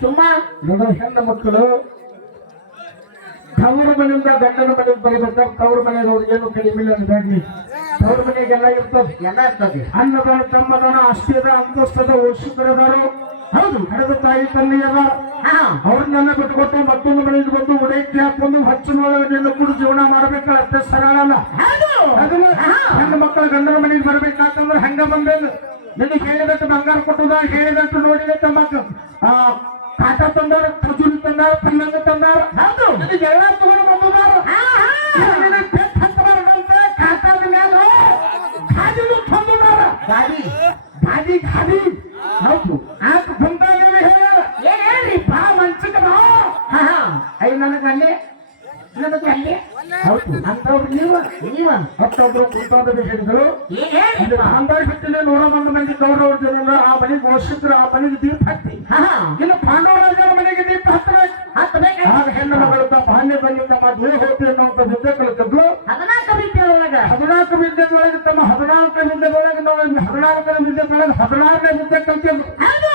ಸುಮ್ಮ ನೋಡೋ ಹೆಣ್ಣು ಮಕ್ಕಳು ತವರು ಮನೆಯಿಂದ ಗಂಡನ ಮನೆಗೆ ಬರಬೇಕಾದ್ರೆ ತವ್ರ ಮನೆಯವ್ರು ಏನು ಕಡಿಮೆ ಇಲ್ಲ ತವ್ರ ಇರ್ತದೆ. ಎಲ್ಲ ಇರ್ತದೆ. ಅನ್ನದಾನ ತಮ್ಮದಾನ ಅಂತಸ್ತದ ವರ್ಷದವರು ಹೌದು ಹಡದ ತಾಯಿ ಅವ್ರನ್ನೆಲ್ಲ ಬಿಟ್ಕೊಟ್ಟು ಮತ್ತೊಂದು ಮನೆಗೆ ಬಂದು ಹಾಕೊಂಡು ಹಚ್ಚಿನೊಳಗೆ ಕೂಡ ಜೀವನ ಮಾಡ್ಬೇಕು ಅಷ್ಟೇ ಸರಳ ಅಲ್ಲ. ಹೆಣ್ಣು ಮಕ್ಕಳು ಗಂಡನ ಹಂಗ ಬಂದಲ್ ನಿನಗೆ ಹೇಳಿದಟ್ಟು ಬಂಗಾರ ಕೊಟ್ಟದ ಹೇಳಿದಟ್ಟು ನೋಡಿದೆ ತಮ್ಮಕ್ಕ. ಕಾಟ ತಂದಾರ ಖಜೂರಿ ತಂದಾರ ಪಿಲ್ಲಂಗ ತಂದಾರ. ಹೌದು. ನಿನಗೆ ಎಲ್ಲ ತಗೊಂಡು ಬಂದಾರ ನಿನಗೆ ಪೆಟ್ ಹತ್ತಬಾರ್ದಂತ ಕಾಟದ ಮೇಲೆ ಖಾದಿಲು ತಂದಾರ ಗಾಡಿ ಗಾದಿ ಗಾದಿ ಹೌದು. ಆಕ ಬಂದಾಗ ಹೇಳ. ಏನ್ ಹೇಳ್ರಿ? ಬಾ ಮಂಚಕ್ಕೆ ಬಾ. ಹಾ ಹಾ. ಐ ನನಗೆ ಅಲ್ಲಿ ಅಂತವ್ರು ನೀವು ನೀವ. ಹತ್ತೊಬ್ರು ಕುಂತೋದ ಇದು ಅಂದಾಜ್ ಬಿಟ್ಟಿಲ್ಲ ನೂರ ಒಂದು ಮಂದಿ ಕೌರವ್ರ ಜನರು ಆ ಮನೆಗೆ ಘೋಷಿದ್ರು ಆ ಮನೆಗೆ ದೀಪ ಹತ್ತಿ. ಇನ್ನು ಪಾಂಡವರಾಜನ ಮನೆಗೆ ದೀಪ ಹತ್ತಬೇಕು? ಹತ್ತು ಬೇಕಾ ಆಗ ಹೆಣ್ಣು ಮಗಳು ತಮ್ಮ ಬಾಲ್ಯ ಬಂದು ತಮ್ಮ ದೇಹ ಹೋತಿ ಅನ್ನುವಂಥ ವಿದ್ಯೆ ಕಲಿತಿದ್ಲು. ಹದಿನಾಲ್ಕು ವಿದ್ಯೆಯೊಳಗ. ಹದಿನಾಲ್ಕು ವಿದ್ಯೆಗಳೊಳಗೆ ತಮ್ಮ ಹದಿನಾಲ್ಕು ವಿದ್ಯೆಗಳೊಳಗೆ ನಾವು ಹದಿನಾಲ್ಕನೇ ವಿದ್ಯೆಗಳೊಳಗೆ ಹದಿನಾರನೇ ವಿದ್ಯೆ ಕಲ್ತಿದ್ರು ಹೌದು.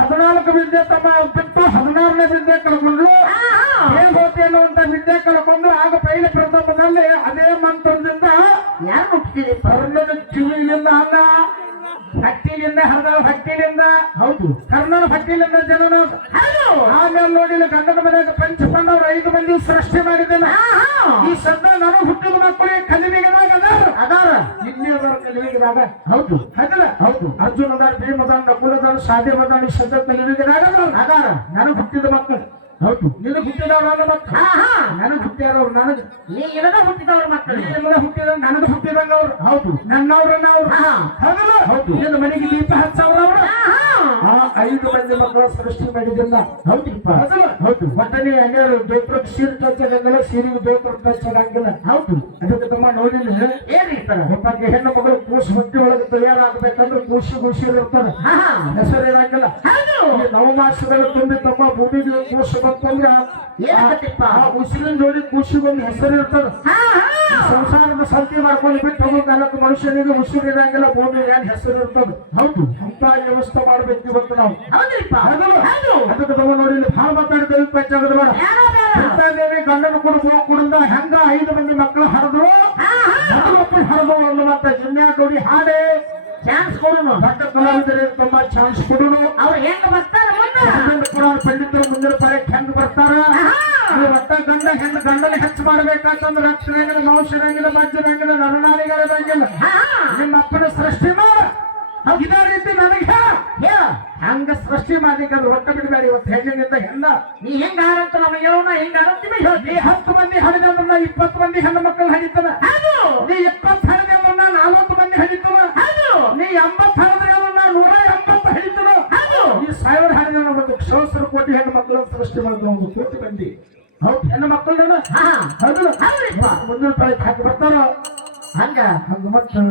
ಹದಿನಾಲ್ಕು ವಿದ್ಯೆ ತಮ್ಮ ಬಿಟ್ಟು ಹದಿನಾರನೇ ವಿದ್ಯೆ ಹಾ ಅನ್ನುವಂಥ ವಿದ್ಯೆ ಕಳ್ಕೊಂಡು ಆಗ ಪೈಲ ಪ್ರಥಮದಲ್ಲಿ ಅದೇ ಮಂತ್ರದಿಂದ ಯಾರು ಕರ್ಣನ ಚಿವಿಲಿಂದ ಅಲ್ಲ ಭಕ್ತಿಯಿಂದ ಹರಿದ ಹಟ್ಟಿಲಿಂದ ಹೌದು. ಕರ್ಣನ ಹಟ್ಟಿಲಿಂದ ಜನನ ಆಮೇಲೆ ನೋಡಿಲ್ಲ ಗಂಡನ ಮನೆಯಾಗ ಪಂಚಪಾಂಡವರು ಐದು ಮಂದಿ ಸೃಷ್ಟಿ ಮಾಡಿದ್ದೇನೆ. ಹಾ ಹಾ ಈ ಶಬ್ದ ನಾನು ಹುಟ್ಟಿದ ಮಕ್ಕಳಿಗೆ ಕಲಿವಿಗೆದಾಗ ಅದಾರ. ಅದಾರ. ಇಲ್ಲಿ ಅದಾರ ಕಲಿವಿಗೆದಾಗ ಹೌದು. ಹೌದಲ್ಲ? ಹೌದು. ಅರ್ಜುನ ಅದಾರ ಭೀಮ ಅದಾರ ನಕುಲ ಅದಾರ ಸಾಧ್ಯ ಈ ಶಬ್ದ ಕಲಿವಿಗೆದಾಗ ಅದಾರ. ನಾನು ಹುಟ್ಟಿದ ಮಕ್ಕಳು. ಹೌದು. ನಿನಗೆ ಹುಟ್ಟಿದವ್ರು ನನ್ನ ಮಕ್ಕಳು. ಹಾ ಹಾ. ನನಗೆ ಹುಟ್ಟಿದವ್ರು ನನಗೆ. ನೀ ಇಲ್ಲದ ಹುಟ್ಟಿದವ್ರ ಮಕ್ಕಳು. ನೀವೆಲ್ಲ ಹುಟ್ಟಿದ ನನಗೆ ಹುಟ್ಟಿದಂಗ ಅವ್ರು ಹೌದು. ನನ್ನವ್ರನ್ನ ಅವ್ರು. ಹಾ. ಹೌದಲ್ಲ? ಹೌದು. ನಿನ್ನ ಮನೆಗೆ ದೀಪ ಹಚ್ಚವ್ರ ಅವ್ರು. ಆ ಐದು ಮಂದಿ ಮಕ್ಕಳ ಸೃಷ್ಟಿ ಮಾಡಿದಿಲ್ಲ ಹೌದಲ್ಲ? ಹೌದು. ನೀ ಹಂಗೆ ದೇವ್ರ ಸೀರೆ ಟಚ್ಚಾಗಂಗಿಲ್ಲ ಸೀರೆಗೆ ದೇವ್ರ ಟಚ್ಚಾಗಂಗಿಲ್ಲ ಹೌದು. ಅದಕ್ಕೆ ತಮ್ಮ ನೋಡಿಲ್ಲ. ಏನ್ರಿ ಒಬ್ಬಕ್ಕೆ ಹೆಣ್ಣು ಮಗಳು ಕೂಸು ಹೊಟ್ಟೆ ಒಳಗೆ ತಯಾರಾಗಬೇಕಂದ್ರೆ ಕೂಸು ಕೂಸಿ ಇರ್ತದೆ ಹಾ ಹಾ. ಹೆಸರು ನವಮಾಸಗಳು ತುಂಬಿ ತಮ್ಮ ಭೂಮಿಗೆ ಕೋಶ ಬಂತಂದ್ರೆ ಉಸಿರಿನ ಜೋಡಿ ಕೂಸಿಗೊಂದು ಹೆಸರು ಇರ್ತದ ಸಂಸಾರದ ಸಂತಿ ಮಾಡ್ಕೊಂಡು ಬಿಟ್ಟು ಹೋಗೋ ಕಾಲಕ್ಕೆ ಮನುಷ್ಯನಿಗೆ ಉಸಿರು ಇರಂಗಿಲ್ಲ ಭೂಮಿ ಏನ್ ಹೆಸರು ಇರ್ತದ ಹೌದು. ಅಂತ ವ್ಯವಸ್ಥೆ ಮಾಡ್ಬೇಕು ಇವತ್ತು ನಾವು. ಅದಕ್ಕೆ ತಮ್ಮ ನೋಡಿ ಭಾಳ ಮಾತಾಡ್ತೇವೆ ಪಂಚಾಗದ ಬೇಡ. ದೇವಿ ಗಂಡನ ಕುಡಿದು ಕುಡಿದ ಹೆಂಗ ಐದು ಮಂದಿ ಮಕ್ಕಳು ಹರಿದ್ರು? ಮಕ್ಕಳು ಹರಿದು ಒಂದು ಮತ್ತೆ ಜಿಮ್ಯಾ ನೋಡಿ ಹಾಡೆ ಚಾನ್ಸ್ ಕೊಡೋಣ ಭಕ್ತ ಕಲಾವಿದರಿಗೆ ತುಂಬಾ ಚಾನ್ಸ್ ಕೊಡೋಣ ಅವ್ರು ಹೆಂಗ್ ಬರ್ತಾರ ಮುಂದಿನ ಪುರಾಣ ಪಂಡಿತರು ಮುಂದಿನ ಪರಕ್ಕೆ ಹೆಂಗ್ ಬರ್ತಾರ? ಒಟ್ಟ ಗಂಡ ಹೆಂಗ್ ಗಂಡನ ಹೆಚ್ಚು ಮಾಡ್ಬೇಕಂತಂದ್ರೆ ರಕ್ಷಣೆಗಿಲ್ಲ ಮೌಷರಂಗಿಲ್ಲ ಮಜ್ಜರಂಗಿಲ್ಲ ಹಾ ನಿಮ್ಮ ಅಪ್ಪನ ಸೃಷ್ಟಿ ಮಾಡ. ಇದೇ ರೀತಿ ನನಗೆ ಹೇಳ. ಹಂಗ ಸೃಷ್ಟಿ ಅದು ರೊಕ್ಕ ಬಿಡಬೇಡ ಇವತ್ತು ಹೆಣ್ಣಿನಿಂದ ಹೆಂಗ ನೀ ಹೆಂಗ ಹಾರಂತ ನಮಗೆ ಹೇಳೋಣ ಹೆಂಗ ಹಾರಂತೀವಿ ನೀ ಹತ್ತು ಮಂದಿ ಹಡಿದಂದ್ರ ಇಪ್ಪತ್ತು ಮಂದಿ ಹೆಣ್ಣು ಮಕ್ಕಳು ಹಡಿತಾರ ನೀ ಇಪ್ಪತ್ತು ಎಂಬತ್ತು ಹಡಿದ್ರೆ ನಾ ನೂರ ಎಂಬತ್ತು ಹಡಿತಾನ ಹೌದು. ಈ ಸಾವಿರ ಹಾಡಿದ ಒಂದು ಸಹಸ್ರ ಕೋಟಿ ಹೆಣ್ಣು ಮಕ್ಕಳ ಸೃಷ್ಟಿ ಮಾಡಿದ ಒಂದು ಕೋಟಿ ಮಂದಿ ಹೌದು ಹೆಣ್ಣು ಮಕ್ಕಳನ್ನ? ಹಾ. ಹೌದು. ಹೌದ್ರಿಪ್ಪ. ಮುಂದಿನ ತಾರೀಕು ಹಾಕಿ ಬರ್ತಾರ. ಹಂಗ. ಹಂಗ ಮತ್ತೆ